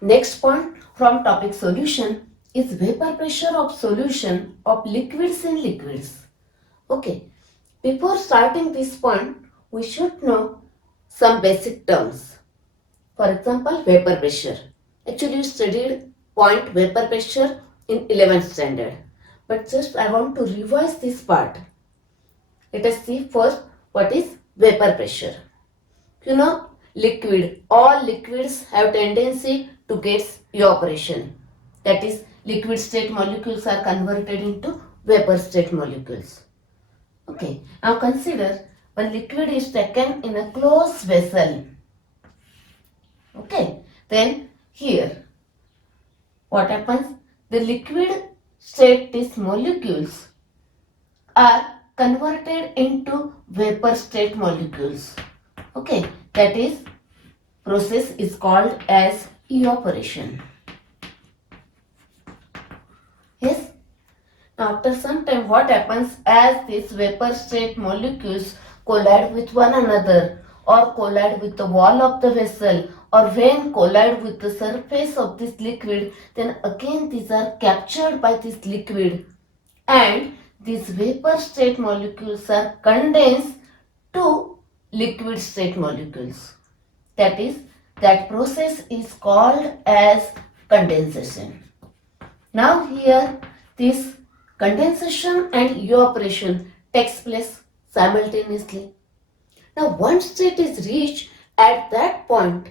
Next point from topic solution is vapor pressure of solution of liquids in liquids. Okay, before starting this point, we should know some basic terms. For example, vapor pressure. Actually, you studied point vapor pressure in 11th standard. But just I want to revise this part. Let us see first what is vapor pressure. You know, all liquids have tendency to get evaporation. That is, liquid state molecules are converted into vapor state molecules. Okay, now consider when liquid is taken in a closed vessel. Okay, then here what happens? The liquid state these molecules are converted into vapor state molecules. Okay, that is process is called as evaporation. Yes. Now after some time what happens as these vapor state molecules collide with one another or collide with the wall of the vessel or when collide with the surface of this liquid, then again these are captured by this liquid and these vapor state molecules are condensed to liquid state molecules. That is, that process is called as condensation. Now here this condensation and evaporation takes place simultaneously. Now once state is reached, at that point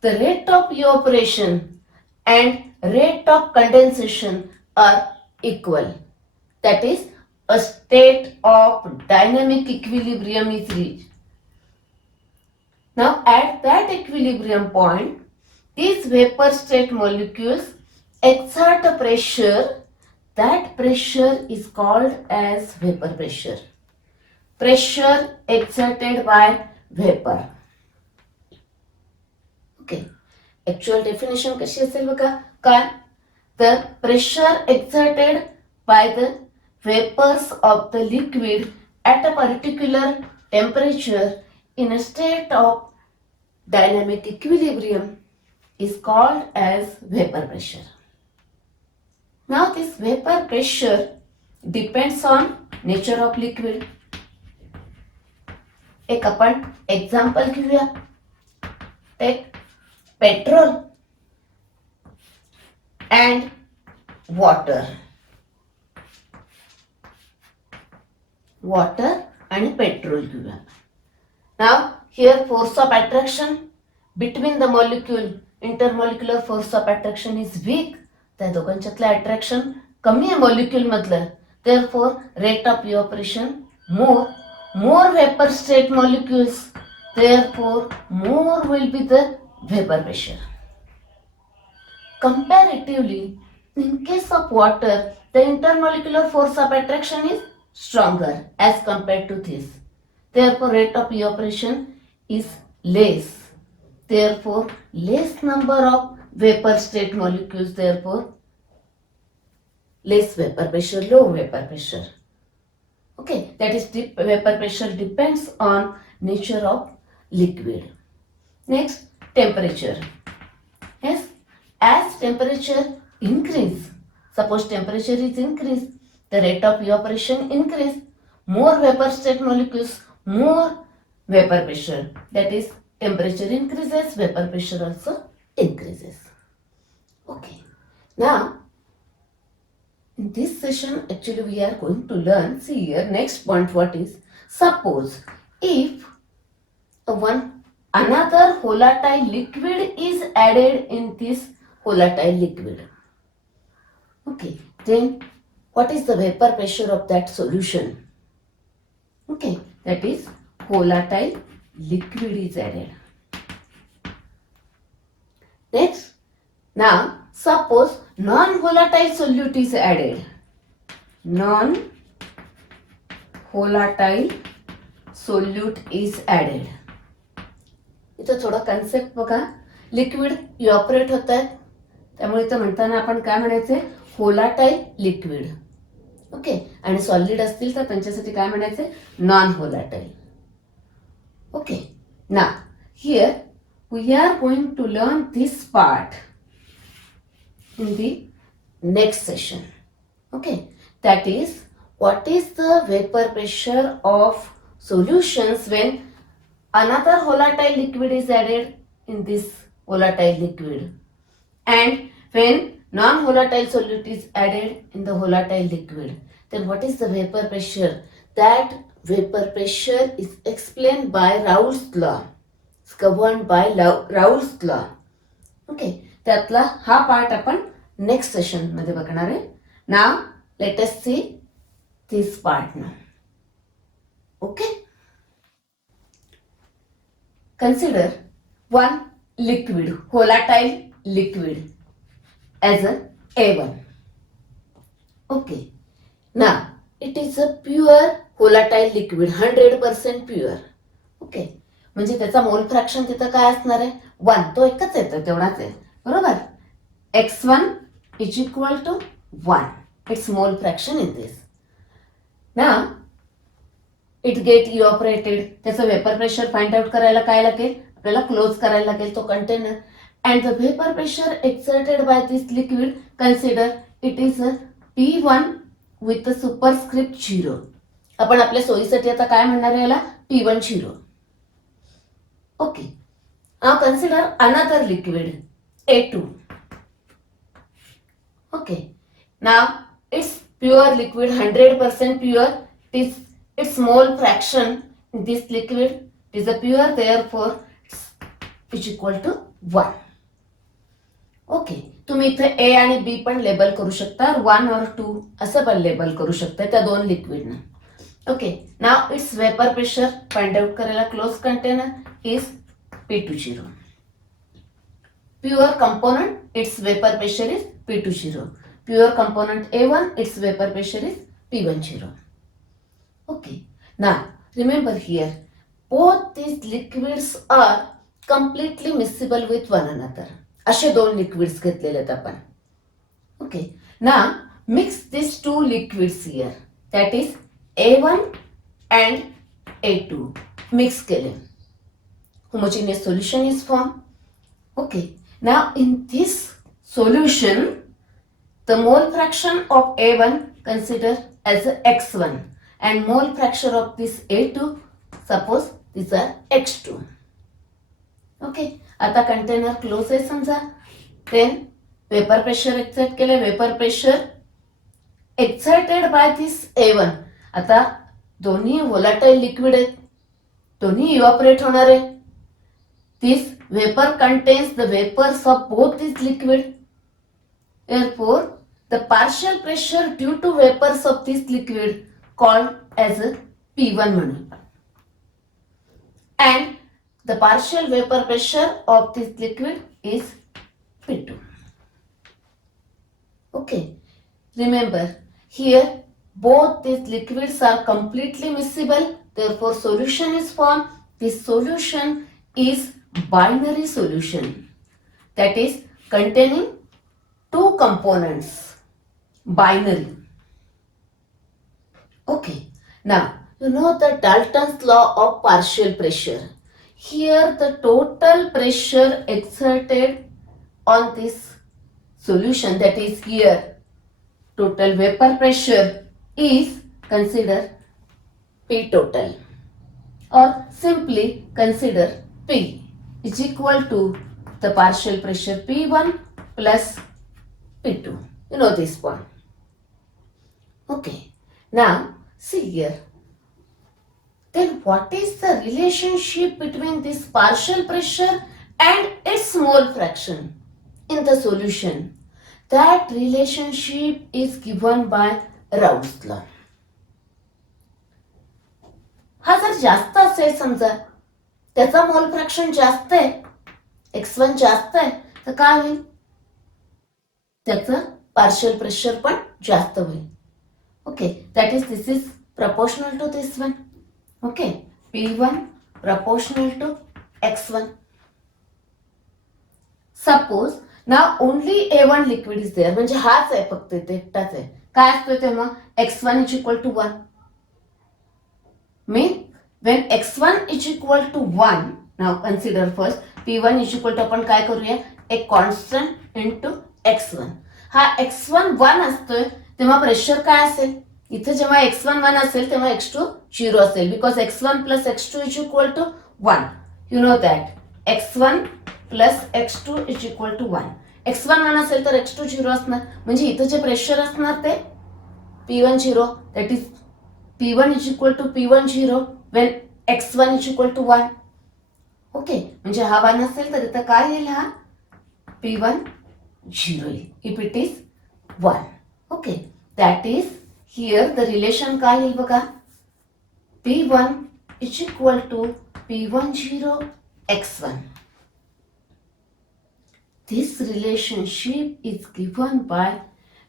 the rate of evaporation and rate of condensation are equal. That is, a state of dynamic equilibrium is reached. Now at that equilibrium point, these vapor state molecules exert a pressure. That pressure is called as vapor pressure. Pressure exerted by vapor. Okay. Actual definition कशी असेल बघा काय the pressure exerted by the vapors of the liquid at a particular temperature in a state of dynamic equilibrium is called as vapor pressure. Now this vapor pressure depends on nature of liquid. एक आपण example घेऊया. Take petrol and water. Water and petrol घेऊया. Now here force of attraction between the molecule, intermolecular force of attraction is weak. त्या दोघांच्यातलं attraction कमी आहे molecule मधलं. Therefore rate of evaporation more vapor state molecules. Therefore more will be the vapor pressure. Comparatively, in case of water, the intermolecular force of attraction is stronger as compared to this. Therefore rate of evaporation is less. Therefore less number of vapor state molecules, therefore less vapor pressure, low vapor pressure. Okay, that is vapor pressure depends on nature of liquid. Next, temperature. Yes, as temperature increase, suppose temperature is increased, the rate of evaporation increase, more vapor state molecules, more vapor pressure. That is, temperature increases, vapor pressure also increases. Okay, now in this session actually we are going to learn, see here next point what is, suppose if another volatile liquid is added in this volatile liquid. Okay, then what is the vapor pressure of that solution? Okay, that is volatile liquid is added. Next, now suppose non-volatile solute is added. Non-volatile solute is added. इथं थोडा concept बघा, liquid evaporate होत आहेत त्यामुळे इथं म्हणताना आपण काय म्हणायचे, व्होलाटाईल लिक्विड. ओके, आणि सॉलिड असतील तर त्यांच्यासाठी काय म्हणायचे, नॉन व्होलाटाईल. ओके, ना here We are going to learn this part in the next session. Okay, that is, what is the vapor pressure of solutions when another volatile liquid is added in this volatile liquid, and when non-volatile solute is added in the volatile liquid, then what is the vapor pressure? That vapor pressure is explained by Raoult's law. It's governed by Raoult's law. Okay, त्यातला हा part आपण next session मध्ये बघणार आहे. Now let us see this part now. Okay, consider one liquid, volatile liquid as a A1. Okay, now it is a pure volatile liquid, 100% pure. Okay, म्हणजे त्याचा मोल fraction तिथं काय असणार आहे? 1. तो एकच येतो, तेवढाच आहे, बरोबर. x1 is equal to 1. Its mole fraction in this. Now it get evaporated. त्याचं वेपर प्रेशर फाइंड आउट करायला काय लागेल? आपल्याला क्लोज करायला लागेल तो container. And the vapor pressure exerted by this liquid, consider it is a P1 with the superscript 0. आपण आपल्या सोयीसाठी आता काय म्हणणार आहे याला? P1 0. Okay. Now consider another liquid, A2. Okay. Now it's pure liquid, 100% pure. Its mole fraction in this liquid is a pure, therefore it's equal to 1. Okay, तुम्ही इथे ए आणि बी पण लेबल करू शकता, 1 और 2 असं पण लेबल करू शकता त्या दोन लिक्विडना. Okay, now it's vapour pressure find out करायला close container is P20. Pure component, its vapor pressure is P20. Pure component A1, its vapor pressure is P10. Okay, now remember here, both these liquids are completely miscible with one another. असे दोन liquids घेतलेले आहेत आपण. Okay, now mix this two liquids here, that is A1 and A2 mix केले. Homogeneous solution is formed. Okay, now in this solution, the mole fraction of A1 consider as x1 and mole fraction of this A2, suppose these are x2. Okay, आता container close आहे समजा. Then vapour pressure exert केले. Vapour pressure exerted by this A1. आता दोन्ही volatile liquid आहेत, दोन्ही evaporate होणार आहे. This vapor contains the vapors of both these liquid. Therefore, the partial pressure due to vapors of this liquid called as a P1 म्हणून. And the partial vapor pressure of this liquid is P2. Okay, remember here both these liquids are completely miscible. Therefore, solution is formed. This solution is binary solution, that is containing two components, binary. Okay, now you know the Dalton's law of partial pressure. Here the total pressure exerted on this solution, that is here total vapor pressure, is consider P total, or simply consider P is equal to the partial pressure P1 plus P2. You know this one. Okay, now see here. Then what is the relationship between this partial pressure and its mole fraction in the solution? That relationship is given by Raoult's law. हा जर जास्त असेल समजा, त्याचा मोल fraction जास्त आहे, x1 जास्त आहे, तर काय होईल? त्याचं पार्शियल प्रेशर पण जास्त होईल. Okay, that is this is proportional to this one. Okay, P1 proportional to x1. Suppose now only A1 liquid is there, म्हणजे हाच आहे फक्त इथे एकटाच आहे. काय असतो तेव्हा x1 is equal to 1. Mean when x1 is equal to 1, now consider first P1 is equal to आपण काय करूया एक कॉन्स्टंट इंटू x1. हा x1 1 असतोय तेव्हा प्रेशर काय असेल इथे जेव्हा x1 1 असेल तेव्हा x2 0 असेल because x1 plus x2 is equal to 1. You know that x1 plus x2 is equal to 1. x1 1 असेल तर x2 0 असणार म्हणजे इथे जे प्रेशर असणार ते P1 0 that is P1 is equal to P1 0 when x1 is equal to 1. Okay म्हणजे हा 1 असेल तर इथं काय येईल हा P1 0 येईल if it is 1. Okay that is here the relation काय येईल बघा P1 is equal to P1 0 x1. This relationship is given by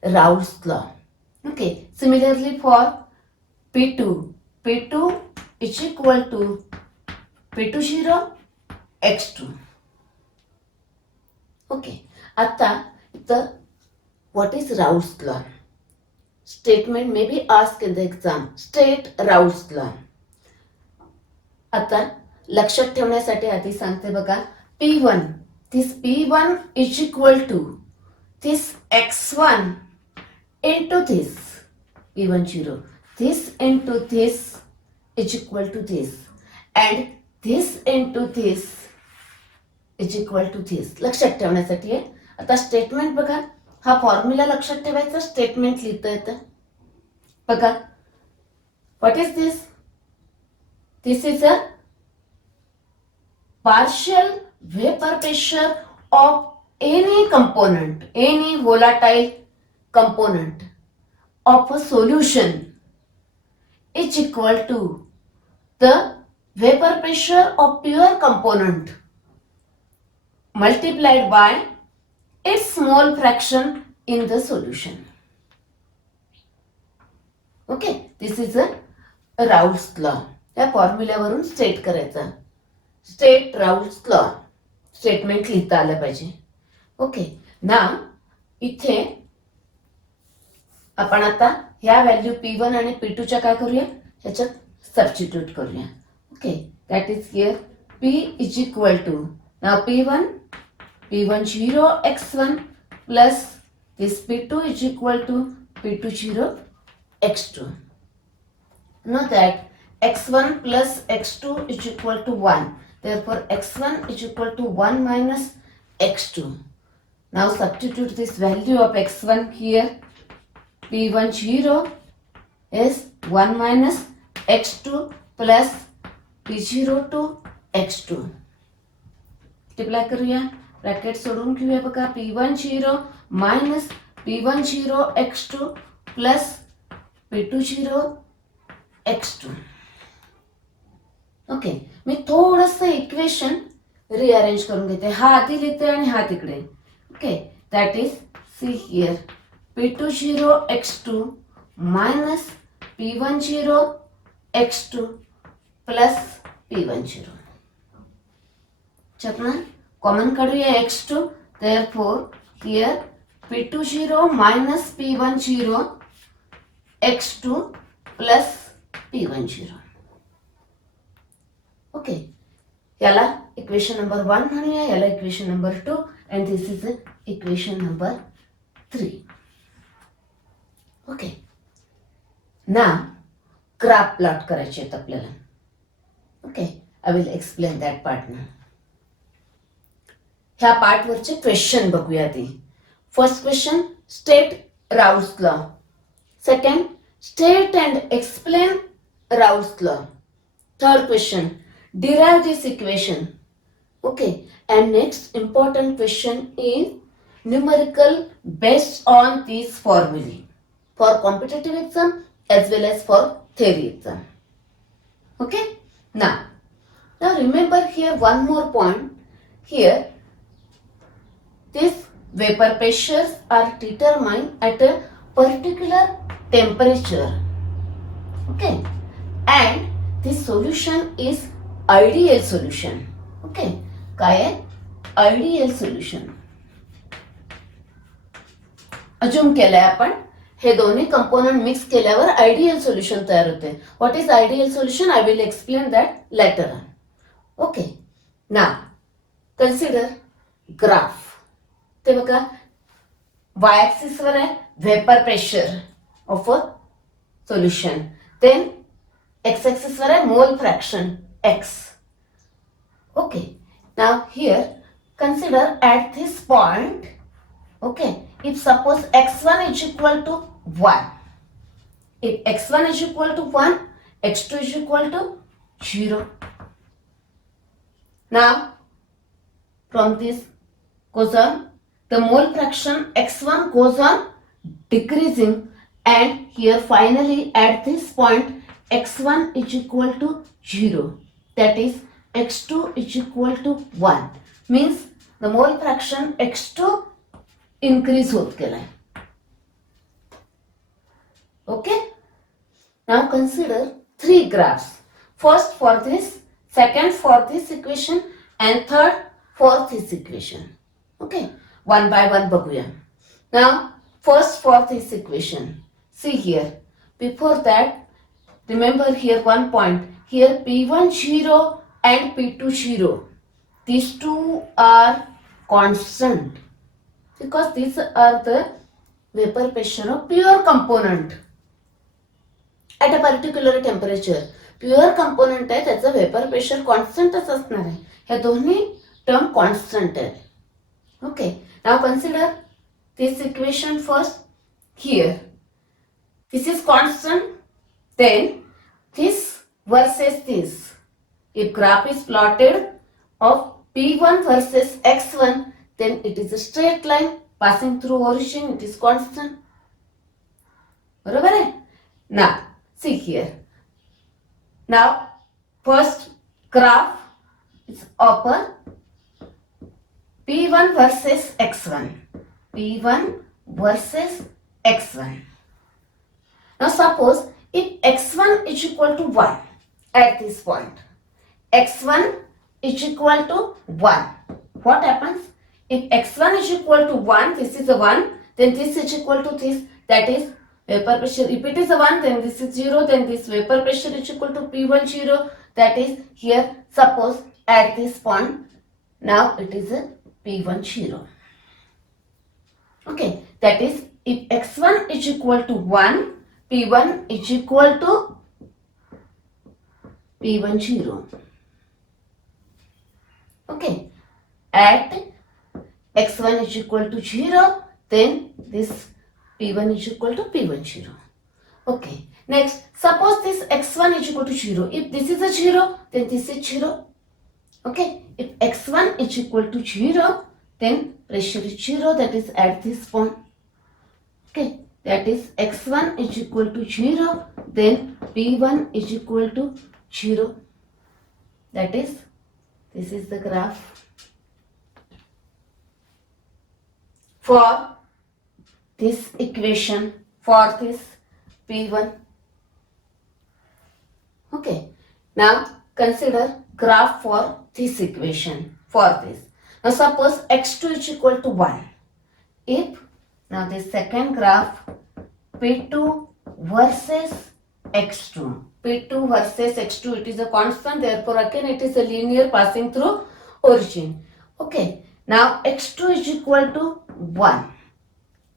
Raoult's law. Okay, similarly for P2 is equal to P2 0 x2. Okay, आता the what is Raoult's law? Statement may be asked in the exam. State Raoult's law. आता लक्षात ठेवण्यासाठी आधी सांगते बघा P1 this P1 is equal to this x1 into this P1 0. This into this is equal to this and this into this is equal to this. लक्षात ठेवण्यासाठी आहे. आता स्टेटमेंट बघा हा फॉर्म्युला लक्षात ठेवायचा स्टेटमेंट लिहिता येतं बघा what is this. This is a partial vapor pressure of any component, any volatile component of a solution is equal to the vapor pressure of pure component multiplied by its small fraction in the solution. Okay, this is a Raoult's law. या फॉर्म्युल्यावरून state करायचा state Raoult's law statement लिहिता आलं पाहिजे. Okay ना इथे आपण आता ह्या व्हॅल्यू P1 आणि P2 काय करूया ह्याच्यात सबस्टिट्यूट करूया. Okay that is here P is equal to now P1 0 x1 plus this P2 is equal to P2 0 x2. Know that x1 plus x2 is equal to 1. Therefore, x1 is equal to 1 minus x2. Now substitute this value of x1 here. P1 0 is 1 minus x2 plus P0 to x2. Multiply करूया bracket सोडून घेऊया बघा P1 0 minus P1 0 x2 plus P2 0 x2. Okay मी थोडंसं equation rearrange करून घेते हा आधी लिहिते आणि हा तिकडे. Okay that is see here P2 0 x2 minus P1 0 x2 plus P1 0. चल ना कॉमन काढूया x2 therefore here P2 0 minus P1 0 x2 plus P1 0. Okay याला इक्वेशन नंबर 1 म्हणूया याला equation number 2 and this is equation number 3. Okay ना graph plot करायचे आहेत आपल्याला. Okay I will explain that part ना. ह्या पार्टवरचे क्वेश्चन बघूया आधी. First question state Raoult's law. Second state and explain Raoult's law. Third question derive this equation. Okay, and next important question is numerical based on these formulae for competitive exam as well as for theory exam. Okay, now remember here one more point. Here these vapor pressures are determined at a particular temperature. Okay, and this solution is ideal solution. Okay काय आहे ideal solution. Assume केलंय आपण हे दोन्ही component mix केल्यावर ideal solution तयार होते. What is ideal solution I will explain that later on. Okay ना कन्सिडर ग्राफ. ते बघा वाय ऍक्सिस वर आहे vapour pressure of a solution. Then X axis वर आहे mole fraction X. Okay, now here consider at this point. Okay, if suppose x1 is equal to 1, if x1 is equal to 1, x2 is equal to 0. Now from this goes on, the mole fraction x1 goes on decreasing, and here finally at this point x1 is equal to 0, that is x2 is equal to 1, means the mole fraction x2 increase होत गेलाय. Okay, now consider three graphs. First for this, second for this equation, and third for this equation. Okay, one by one बघूया. Now first for this equation, see here, before that remember here one point, here P1 0 and P2 0, these two are constant because these are the vapor pressure of pure component at a particular temperature. Pure component आहे त्याचं vapour pressure कॉन्स्टंटच असणार आहे. ह्या दोन्ही term constant आहे. Okay, now consider this equation first. Here this is constant, then this versus this. If graph is plotted of P1 versus X1, then it is a straight line passing through origin, it is constant. बरोबर आहे. Now see here. Now first graph is upper P1 versus X1. P1 versus X1. Now suppose if X1 is equal to 1 at this point, X1 is equal to 1, what happens? If X1 is equal to 1, this is a 1, then this is equal to this, that is vapor pressure. If it is a 1, then this is 0, then this vapor pressure is equal to P1 0, that is here suppose at this point, now it is a P1 0. Okay, that is if X1 is equal to 1, P1 is equal to P1 0. Okay, at X1 is equal to 0, then this P1 is equal to P1 0. Okay, next suppose this X1 is equal to 0. If this is a 0, then this is 0. Okay, if X1 is equal to 0, then pressure is 0, that is at this point. Okay, that is X1 is equal to 0, then P1 is equal to 0. That is, this is the graph for this equation, for this P1. Okay, now consider graph for this equation, for this. Now suppose X2 is equal to 1. If now the second graph P2 versus X2. P2 versus X2, it is a constant, therefore again it is a linear passing through origin. Okay, now X2 is equal to 1.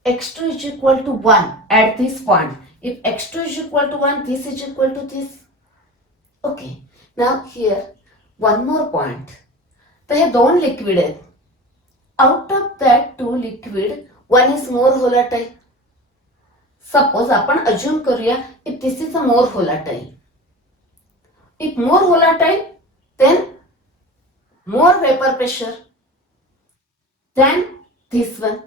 X2 is equal to 1 at this point. If X2 is equal to 1, this is equal to this. Okay, now here one more point. तर हे दोन liquid आहेत. Out of that two liquid, one is more volatile. Suppose आपण assume करूया if this is a more volatile. If more volatile, then more vapor pressure than this one.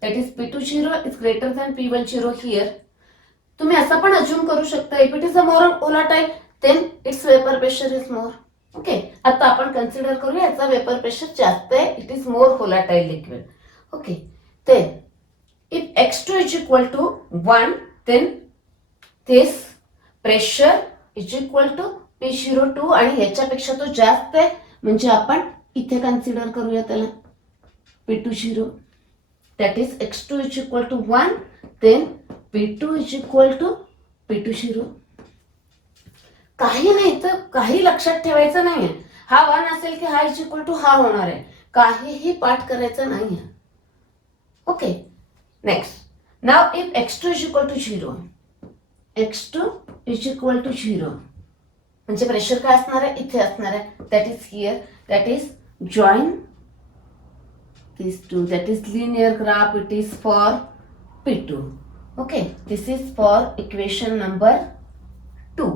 That is P2 0 is greater than P1 0 here. तुम्ही असं पण assume करू शकता if it is a more volatile, then its vapor pressure is more. Okay, आता आपण consider करूया याचा vapour pressure जास्त आहे, it is more volatile liquid. Okay, then if X2 is equal to 1, then this pressure is equal to P02 आणि याच्यापेक्षा तो जास्त आहे म्हणजे आपण इथे कन्सिडर करूया त्याला P20. That is X2 is equal to 1, then P2 is equal to P20. काही नाही तर काही लक्षात ठेवायचं नाहीये. हा 1 असेल की हा इज इक्वल टू हा होणार आहे, काहीही पाठ करायचं नाही. Okay, next. Now if x2 is equal to 0, x2 is equal to 0 म्हणजे प्रेशर काय असणार आहे, इथे असणार आहे, that is here, that is join these two, that is linear graph, it is for P2. Okay, this is for equation number 2.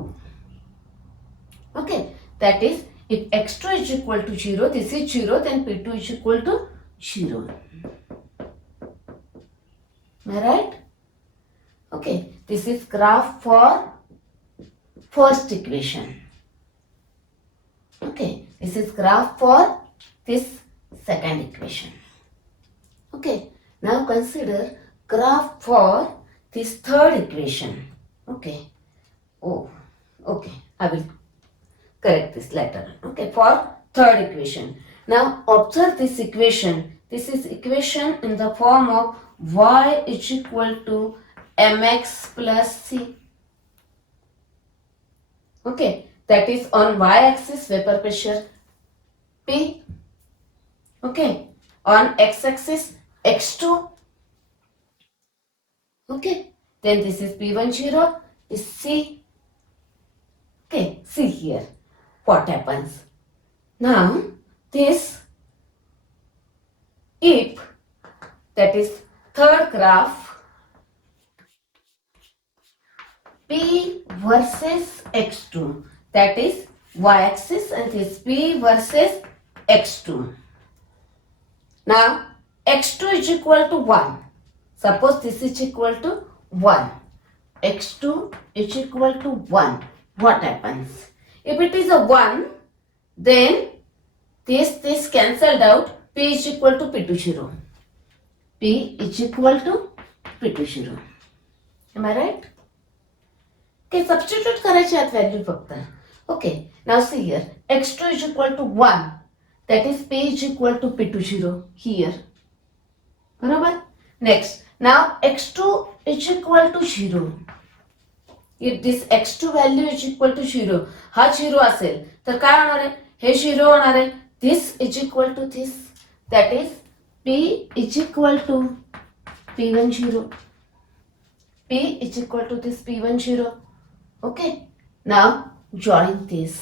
Okay, that is if x2 is equal to 0, this is 0, then P2 is equal to 0. Am I right? Okay, this is graph for first equation. Okay, this is graph for this second equation. Okay, now consider graph for this third equation. Okay, okay, I will correct this later. Okay, for third equation. Now observe this equation. This is equation in the form of y is equal to mx plus c. Okay, that is on y axis vapor pressure P. Okay, on x axis x2. Okay, then this is P10 is C. Okay, see here what happens. Now this if, that is third graph, P versus x2, that is y axis, and this P versus x2. Now x2 is equal to 1. Suppose this is equal to 1. x2 is equal to 1. What happens? If it is a 1, then this cancelled out. P is equal to P20. P is equal to P20. Am I right? Okay, substitute करायचे आहेत value फक्त. Okay, now see here. x2 is equal to 1. That is P is equal to P20 here. बरोबर? Next. Now x2 is equal to 0. If this x2 value is equal to 0, हा 0 असेल तर काय होणार आहे, हे 0 होणार आहे. This is equal to this, that is P is equal to P10. P is equal to this P10. Okay, now join this.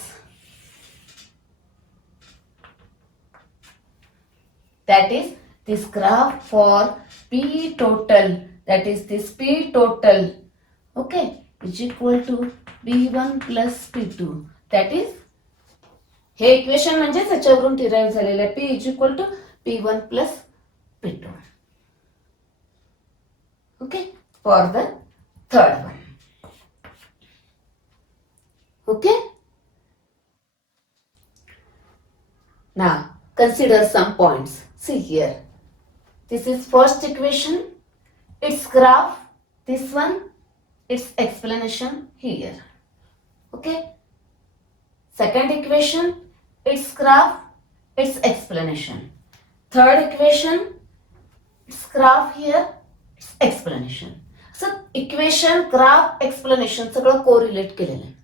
That is this graph for P total, that is this P total, okay, is equal to P1 plus P2. That is हे equation म्हणजे त्याच्यावरून derive झालेलं आहे. P is equal to P1 plus P2. Okay, for the third one. Okay, now consider some points. See here, this is first equation, its graph, this one, its explanation here. Okay, second equation, its graph, its explanation. Third equation, its graph here, its explanation. So equation, graph, explanation सगळं correlate केलेलं आहे.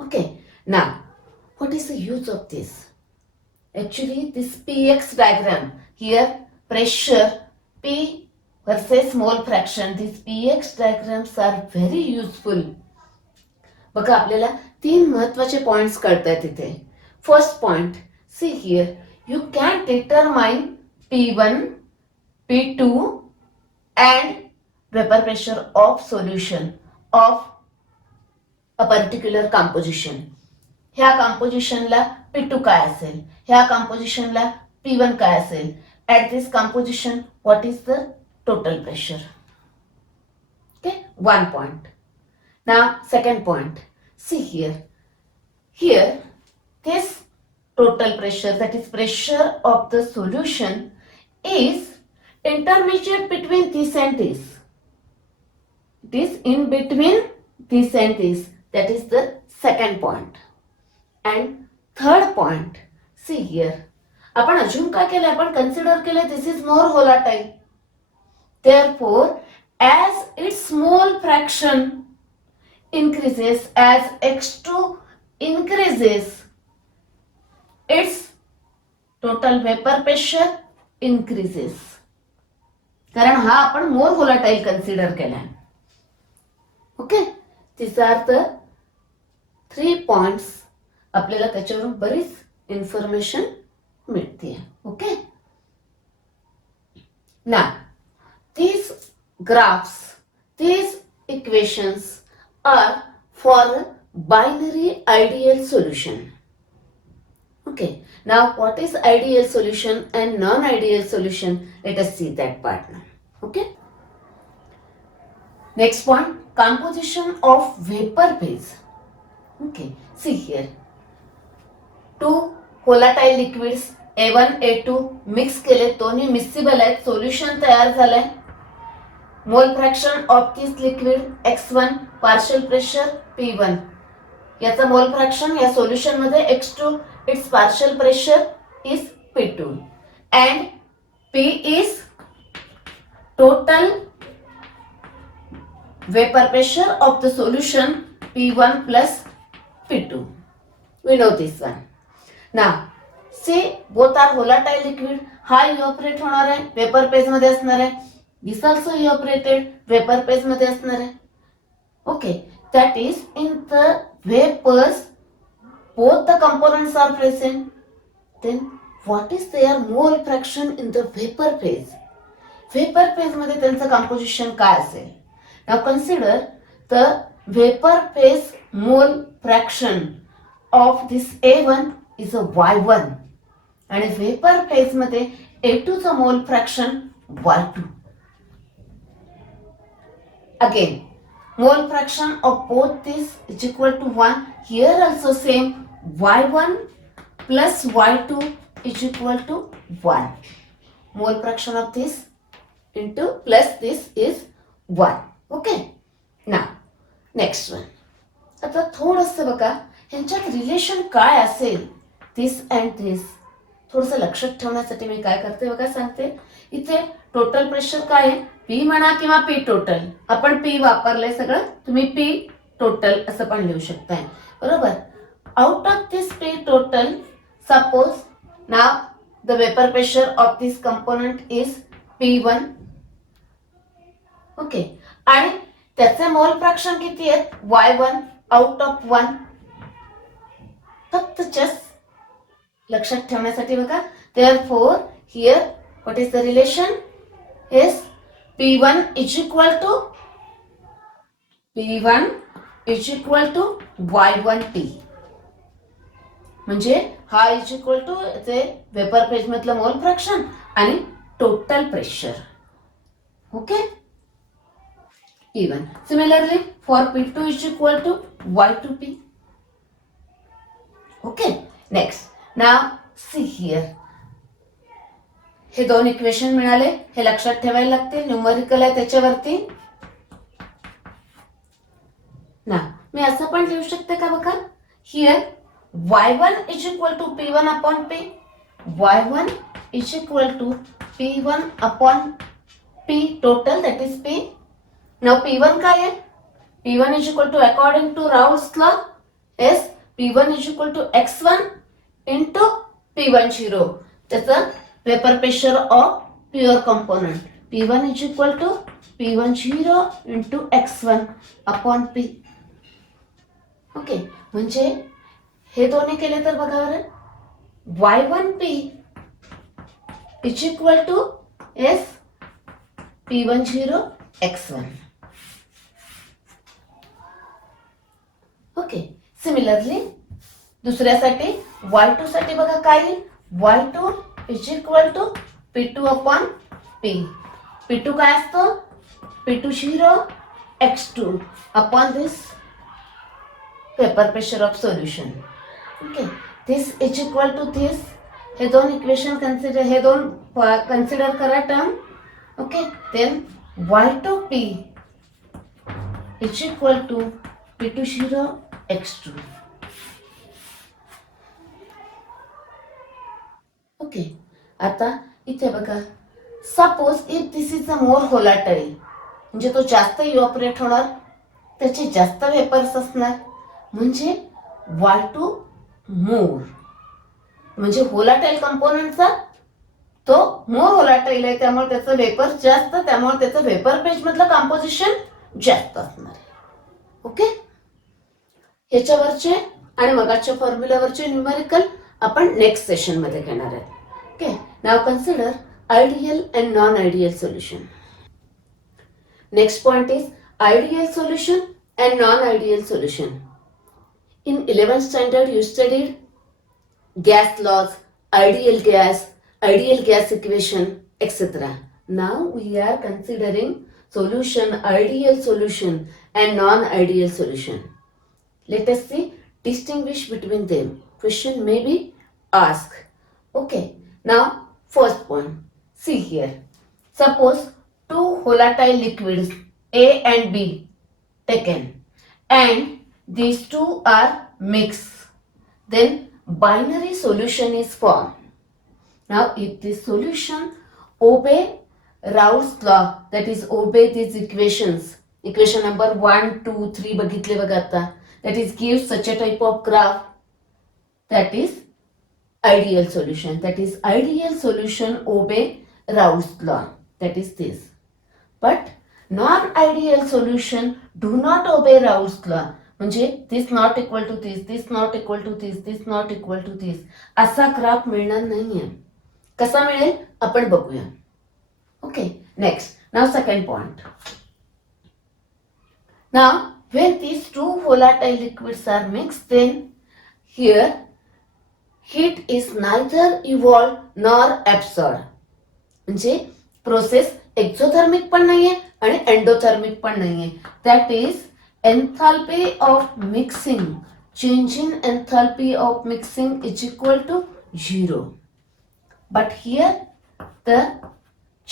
Okay, now what is the use of this? Actually, this px diagram here, pressure P versus mole fraction, these px diagrams are very useful. बघा आपल्याला 3 महत्वाचे points कळतात इथे. First point, see here, you can determine P1, P2 and vapor pressure of solution of a particular composition. ह्या कंपोजिशनला P2 काय असेल, ह्या कंपोजिशनला P1 काय असेल, at this composition what is the total pressure. Okay, one point. Now second point, see here, here this total pressure, that is pressure of the solution, is intermediate between this and this. It is in between this and this, that is the second point. And third point, see here, आपण अजून काय केलं, आपण consider केलं this is more volatile. Therefore, as its mole fraction increases, as x2 increases, its total vapor pressure increases. कारण हा आपण मोर volatile consider केला. Okay, these are the 3 points. आपल्याला त्याच्यावरून बरीच इन्फॉर्मेशन मिळते. Okay, now these graphs, these equations are for binary ideal solution. Okay, now what is ideal solution and non-ideal solution? Let us see that part now. Okay, next point, composition of vapor phase. Okay, see here, two volatile liquids A1 A2 mix केले, दोन्ही miscible आहेत, solution तयार झालंय. मोल fraction of this liquid x1, partial pressure P1. याचा मोल fraction या solution मध्ये x2, it's partial pressure is P2 and P is total vapor pressure of the solution P1 plus P2. We know this one. Now see, both are volatile liquid. हा evaporate होणार आहे, vapour phase मध्ये असणार आहे. This also इव्हॅपोरेटेड, vapour phase मध्ये असणार आहे. Okay, that is in the vapors both the components are present. Then what is their mole fraction in the vapor phase? Vapor phase मध्ये त्यांचं composition काय असेल? Now consider the vapor phase mole fraction of this A1 is a Y1 आणि vapor phase मध्ये A2 चा mole fraction Y2. Again, mole fraction of both this is equal to 1. Here also same, Y1 plus Y2 is equal to 1. Mole fraction of this into plus this is 1. Okay. Now, next one. आता थोडंसं बघा, ह्यांच्यात relation काय असेल, this and this. थोडंसं लक्षात ठेवण्यासाठी मी काय करते बघा, सांगते. इथे टोटल प्रेशर काय आहे, P म्हणा किंवा P टोटल. आपण P वापरलंय सगळं, तुम्ही P टोटल असं पण लिहू शकताय, बरोबर. Out of this P total, suppose now the vapour pressure of this component is P1. Okay, आणि त्याचे मोल फ्रॅक्शन किती आहेत, Y1 आउट ऑफ 1. फक्त जस्ट लक्षात ठेवण्यासाठी बघा. Therefore here what is the relation is P1 is equal to Y1T. म्हणजे हा इज इक्वल टू ते वेपर फेज मधलं मोल फ्रॅक्शन आणि total pressure. Okay, P1. Similarly for P2 is equal to Y2P. Okay, next. Now see here, हे दोन equation मिळाले, हे लक्षात ठेवायला लागते, न्यूमरिकल आहे त्याच्यावरती. ना मी असं पण लिहू शकते का बघा, here Y1 is equal to P1 upon P. Y1 is equal to P1 upon P total, that is P. Now P1 काय आहे, P1 is equal to according to Raoult's law is P1 is equal to X1 into P10. त्याचं vapour pressure of pure component P1 is equal to P10 into X1 upon P. Okay, म्हणजे हे दोन्ही केले तर बघा बरं, Y1P is equal to S P10 X1. Okay, similarly दुसऱ्यासाठी Y2 साठी बघा काय येईल, Y2 is equal to P2 upon P. P2 काय असतो, P20 X2 upon this vapor pressure of solution. Okay, this is equal to this. हे दोन equation consider, हे दोन consider करा term. Okay, then Y2P is equal to P20 X2. Okay, आता इथे बघा, suppose if this is a more volatile, म्हणजे तो जास्त evaporate होणार, त्याचे जास्त वेपर्स असणार, म्हणजे Y2 मोर. म्हणजे व्होलाटाईल कंपोनंटचा तो मोर व्होलाटाईल आहे, त्यामुळे त्याचं वेपर जास्त, त्यामुळे त्याचं वेपर फेज मधलं कॉम्पोजिशन जास्त असणार आहे. ओके, ह्याच्यावरचे आणि मगाच्या फॉर्म्युलावरचे न्यूमेरिकल आपण नेक्स्ट सेशन मध्ये घेणार आहे. Okay, now consider ideal and non ideal solution. Next point is ideal solution and non ideal solution. In 11th standard you studied gas laws, ideal gas equation, etc. Now we are considering solution, ideal solution and non-ideal solution. Let us see, distinguish between them. Question may be asked. Okay, now first point. See here. Suppose two volatile liquids A and B taken and these two are mixed, then binary solution is formed. Now if this solution obey Raoult's law, that is obey these equations, equation number 1, 2, 3 बघितले बघा आता, that is gives such a type of graph, that is ideal solution. That is ideal solution obey Raoult's law, that is this. But non-ideal solution do not obey Raoult's law. म्हणजे this not equal to this, this not equal to this, this not equal to this, असा graph मिळणार नाहीये. कसा मिळेल आपण बघूया. Okay, next. Now second point. Now when these two volatile liquids are mixed, then here heat is neither evolved nor absorbed. म्हणजे process exothermic पण नाहीये आणि एंडोथर्मिक पण नाहीये. That is enthalpy of mixing, change in enthalpy of mixing is equal to 0. But here the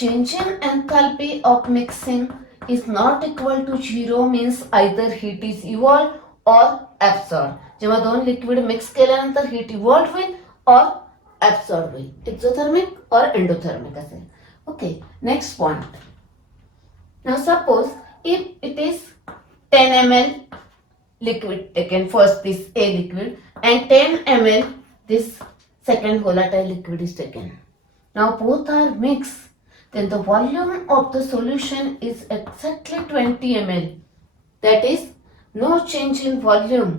change in enthalpy of mixing is not equal to 0, means either heat is evolved or absorbed. जेव्हा दोन liquid mix केल्यानंतर heat evolve होईल और absorb होईल, exothermic और endothermic असेल. Okay, next point. Now suppose if it is 10 ml liquid taken, first this A liquid, and 10 ml this second volatile liquid is taken. Now both are mixed, then the volume of the solution is exactly 20 ml. That is no change in volume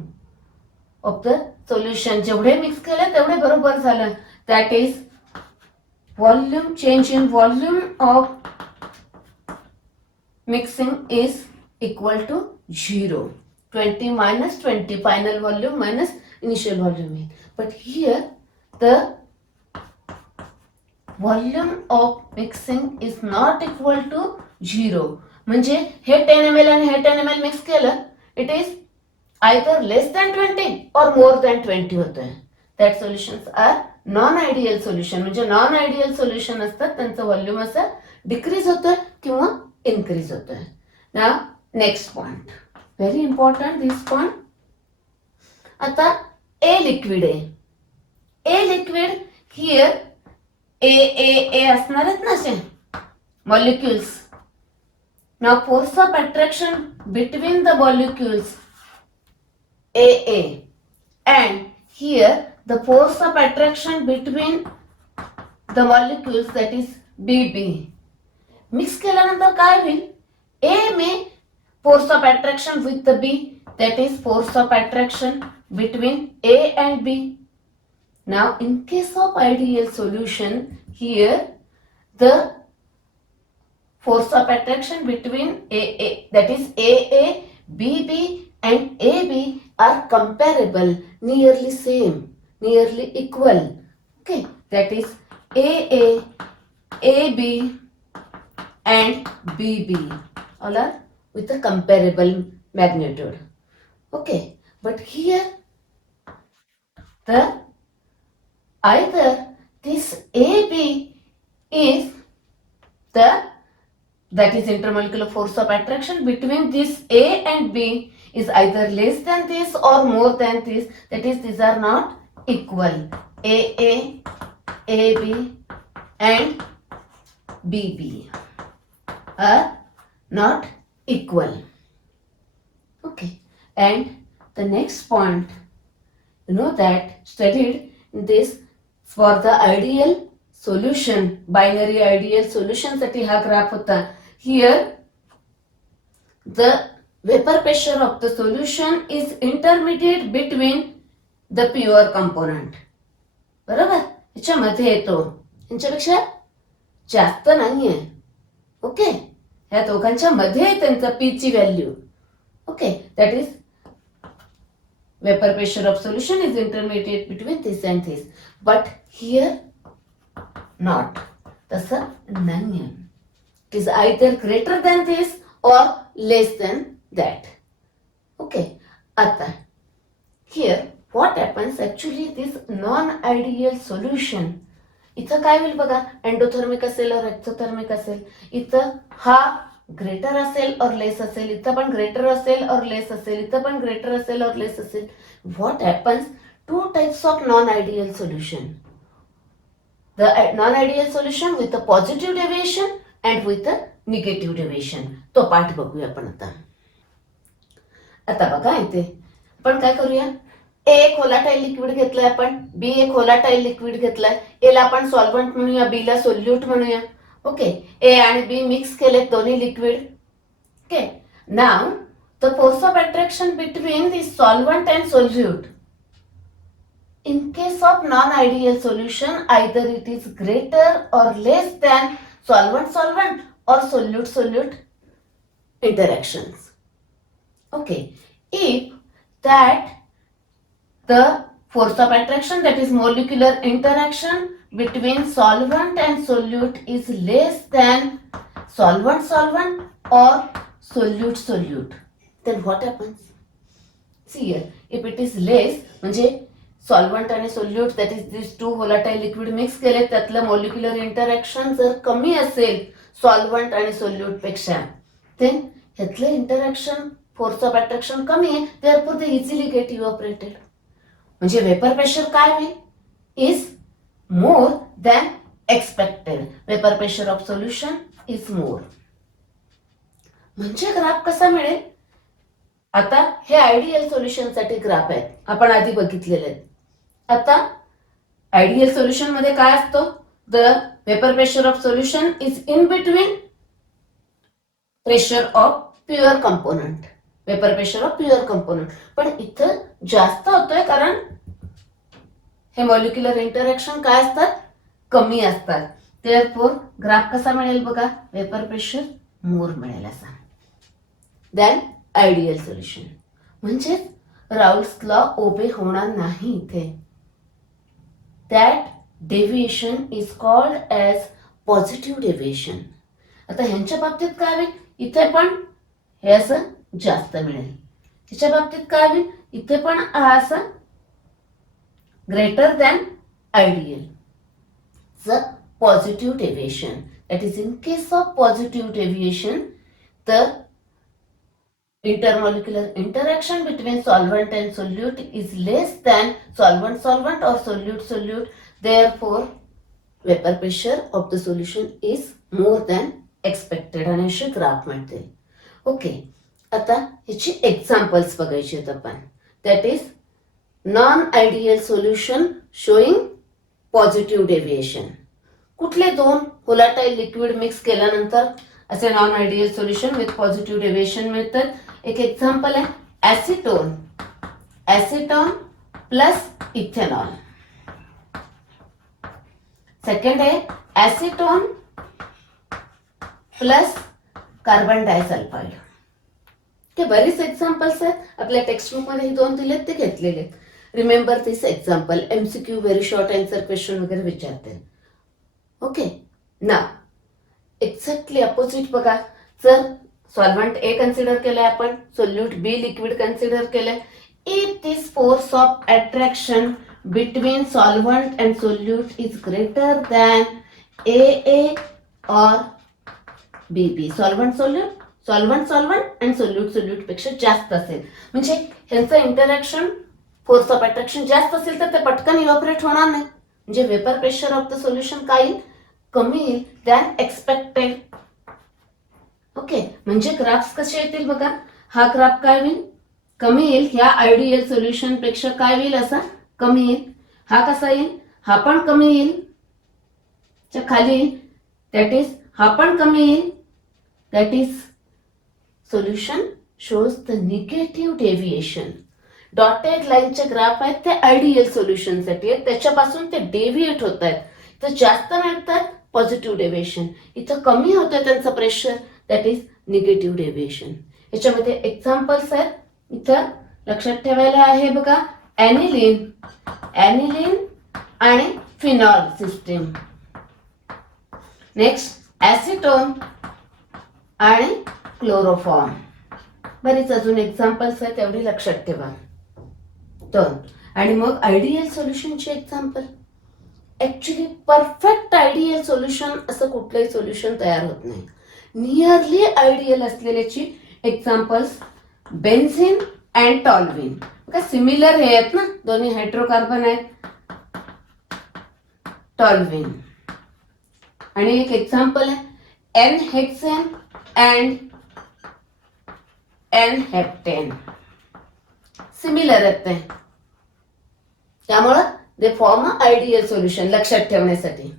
of the solution. जेवढे mix केले तेवढे बरोबर झालं. That is volume, change in volume of mixing is equal to 0. 20 minus 20, final volume minus initial volume. But here the volume of mixing is not equal to 0. म्हणजे हे 10 ml आणि हे 10 ml mix केलं, it is either less than 20 or more than 20 होतोय. That solutions are non-ideal solution. म्हणजे non-ideal solution असतात, त्यांचं volume असं decrease होतोय किंवा इन्क्रीज होतोय. Now next point, very important this point. आता A liquid आहे. A liquid here A असणार आहेत ना असे molecules. Now force of attraction between the molecules AA, and here the force of attraction between the molecules, that is BB. Mix केल्यानंतर काय होईल, A में force of attraction with the B, that is force of attraction between A and B. Now in case of ideal solution, here the force of attraction between AA, that is AA, BB and AB are comparable, nearly same, nearly equal. Okay, that is AA, AB and BB all are with a comparable magnitude. Okay, but here the either this AB is the, that is intermolecular force of attraction between this A and B is either less than this or more than this, that is these are not equal. AA, AB and BB are not equal. Okay, and the next point, you know that studied in this for the ideal solution, binary ideal solution साठी हा graph होता. Here the vapour pressure of the solution is intermediate between the pure component. बरोबर, ह्याच्यामध्ये येतो, यांच्यापेक्षा जास्त नाहीये. Okay, या दोघांच्या मध्ये त्यांचा पी ची value. Okay, that is vapor pressure of solution is intermediate between this and this. But here not. तसं नाहीये. It is either greater than this or less than that. Okay. आता here what happens actually, this non-ideal solution, इथं काय होईल बघा, endothermic असेल और exothermic असेल. इथं हा ग्रेटर असेल और लेस असेल, इथं पण ग्रेटर असेल और लेस असेल, इथं पण ग्रेटर असेल और लेस असेल. What happens, two types of non ideal solution. The non ideal solution with a positive deviation and with a negative deviation. तो पाठ बघूया आपण आता. आता बघा इथे आपण काय करूया, ए एक होलाटाईल लिक्विड घेतलाय आपण, बी एक होलाटाईल लिक्विड घेतलाय. एला आपण सॉल्व्हंट म्हणूया, बी ला सोल्यूट म्हणूया. ओके, ए आणि बी मिक्स केले दोन्ही liquid. Okay, now the force of attraction between the solvent and solute. In case of non-ideal solution, either it is greater or less than solvent-solvent or solute-solute interactions. Okay, if that the force of attraction, that is molecular interaction between solvent and solute, is less than solvent-solvent or solute-solute, then what happens? See here, if it is less, म्हणजे solvent आणि solute, that is this two volatile liquid mix केले, त्यातलं molecular interaction जर कमी असेल solvent आणि solute पेक्षा, then ह्यातलं इंटरॅक्शन फोर्स ऑफ अट्रॅक्शन कमी आहे, therefore they easily get evaporated. म्हणजे वेपर प्रेशर काय होईल, is more than expected. Vapour pressure of solution is more. म्हणजे ग्राफ कसा मिळेल, आता हे आयडियल सोल्युशन साठी ग्राफ आहेत, आपण आधी बघितलेले आहेत. आता आयडियल सोल्युशन मध्ये काय असतो, the vapour pressure of solution is in between pressure of pure component. Vapour pressure of pure component, पण इथं जास्त होतोय कारण हे मॉलिक्युलर इंटरॅक्शन काय असतात, कमी असतात. देअरफॉर ग्राफ कसा मिळेल बघा, वेपर प्रेशर मोर मिळेल असा दॅन आयडियल सोल्युशन. म्हणजे राउल्ट्स लॉ ओबे होणार नाही इथे. That deviation is called as positive deviation. आता ह्यांच्या बाबतीत काय होईल, इथे पण हे असं जास्त मिळेल, ह्याच्या बाबतीत काय होईल, इथे पण हा असं greater than ideal. The positive deviation, that is in case of positive deviation, the intermolecular interaction between solvent and solute is less than solvent-solvent or solute-solute. Therefore, vapor pressure of the solution is more than expected. आणि असे graph मिळते. Okay, आता ह्याची examples बघायची आहेत आपण. That is non ideal solution showing positive deviation. कुठले दोन व्होलाटाईल लिक्विड मिक्स केल्यानंतर असे non ideal solution with positive deviation मिळतात. एक एक्झाम्पल आहे acetone, acetone plus ethanol. Second आहे ॲसिटोन प्लस कार्बन डायसल्फाइड. ते बरेच एक्झाम्पल्स आहेत, आपल्या टेक्स्टबुक मध्ये हे दोन दिलेत, ते घेतलेले आहेत. Remember this example, MCQ very short answer question वगैरे विचारते. ओके, ना एक्झॅक्टली अपोजिट बघा, जर सॉल्व्हंट ए कन्सिडर केलंय आपण, सोल्यूट बी लिक्विड कन्सिडर केलंय. If this force of attraction between solvent and solute is greater than A or B B, solvent solute, solvent solvent and solute solute पेक्षा जास्त असेल, म्हणजे ह्यांचं इंटरॅक्शन फोर्स ऑफ अट्रॅक्शन जास्त असेल तर ते पटकन इव्हॅपोरेट होणार नाही. म्हणजे vapour pressure of the solution काय येईल, कमी येईल दॅन एक्सपेक्टेड. ओके, म्हणजे ग्राफ्स कसे येतील बघा, हा ग्राफ काय होईल, कमी येईल, ह्या आयडियल सोल्युशन पेक्षा काय होईल, असा कमी येईल. हा कसा येईल, हा पण कमी येईल, च्या खाली दॅट इज हा पण कमी येईल, that is solution shows the negative deviation. Dotted लाईनचे ग्राफ आहेत ते आयडियल सोल्युशन साठी आहेत, त्याच्यापासून ते डेव्हिएट होत आहेत. तर जास्त मिळतात पॉझिटिव्ह डेव्हिएशन, इथं कमी होतं त्यांचं pressure, that is negative deviation. याच्यामध्ये एक्झाम्पल्स आहेत, इथं लक्षात ठेवायला आहे बघा. ॲनिलीन आणि फिनॉल सिस्टीम. नेक्स्ट ॲसिटोन आणि क्लोरोफॉर्म. बरेच अजून एक्झाम्पल्स आहेत, तेवढी लक्षात ठेवा. तर आणि मग आयडियल सोल्युशनचे example. Actually perfect ideal solution असं कुठलंही सोल्युशन तयार होत नाही. नियरली आयडियल असलेल्याची एक्झाम्पल्स बेन्झिन अँड टॉल्युइन. का सिमिलर हे आहेत ना, दोन्ही हायड्रोकार्बन आहेत, टॉल्युइन. आणि एक एक्झाम्पल आहे N hexane and N heptane. Similar आहेत ते, त्यामुळं they form a ideal solution लक्षात ठेवण्यासाठी.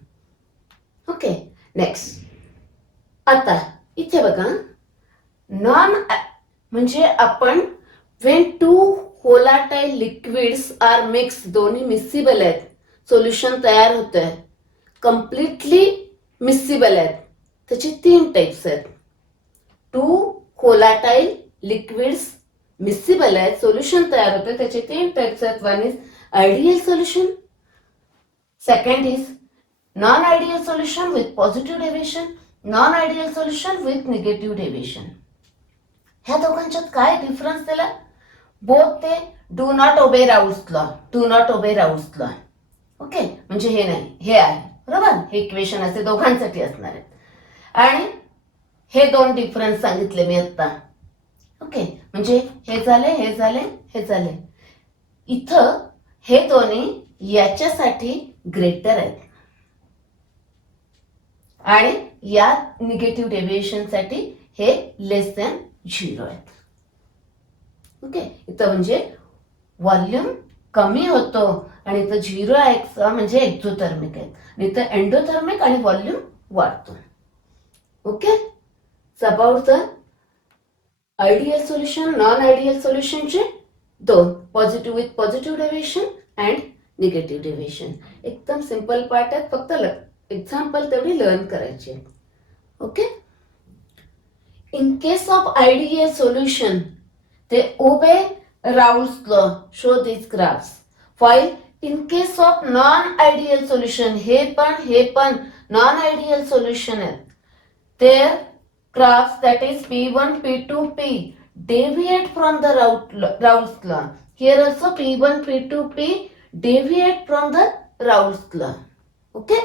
Okay, next. आता इथे बघा, नॉन म्हणजे आपण when two volatile liquids are mix, दोन्ही मिक्सिबल आहेत, सोल्युशन तयार होत आहे, कम्प्लिटली मिक्सिबल आहेत, त्याचे 3 टाइप्स आहेत. टू व्होलाटाईल लिक्विड्स मिक्सिबल आहेत, सोल्युशन तयार होते, त्याचे 3 टाइप्स आहेत. One is ideal solution, second is non ideal solution with positive deviation, non ideal solution with negative deviation. ह्या दोघांच्यात काय डिफरन्स दिला? बोथ ते do not obey राऊल्ट्स law, do not obey राऊल्ट्स law. Okay, म्हणजे हे नाही, हे आहे, बरोबर. हे इक्वेशन असे दोघांसाठी असणार आहेत. आणि हे 2 डिफरन्स सांगितले मी आता. ओके, म्हणजे हे झाले, हे झाले, हे झाले. इथं हे दोन्ही याच्यासाठी ग्रेटर आहेत आणि या निगेटिव्ह डेव्हिएशन साठी हे लेस दॅन 0 आहेत. ओके, इथं म्हणजे व्हॉल्यूम कमी होतो आणि इथं 0 आहे म्हणजे एक्झोथर्मिक आहे, आणि इथं एंडोथर्मिक आणि व्हॉल्यूम वाढतो. Okay, it's about the ideal solution, non ideal सोल्युशनचे 2, positive with positive deviation and negative deviation. एकदम सिंपल पार्ट आहेत, फक्त एक्झाम्पल तेवढी लर्न करायची आहे. Okay, in case of ideal solution they obey Raoult's law, show these graphs, while in case of non-ideal solution हे पण non-ideal solution आहेत, their graphs that is P1 P2 P deviate from the Raoult's law. Here also P1 P2 P deviate from the Raoult's law. Okay,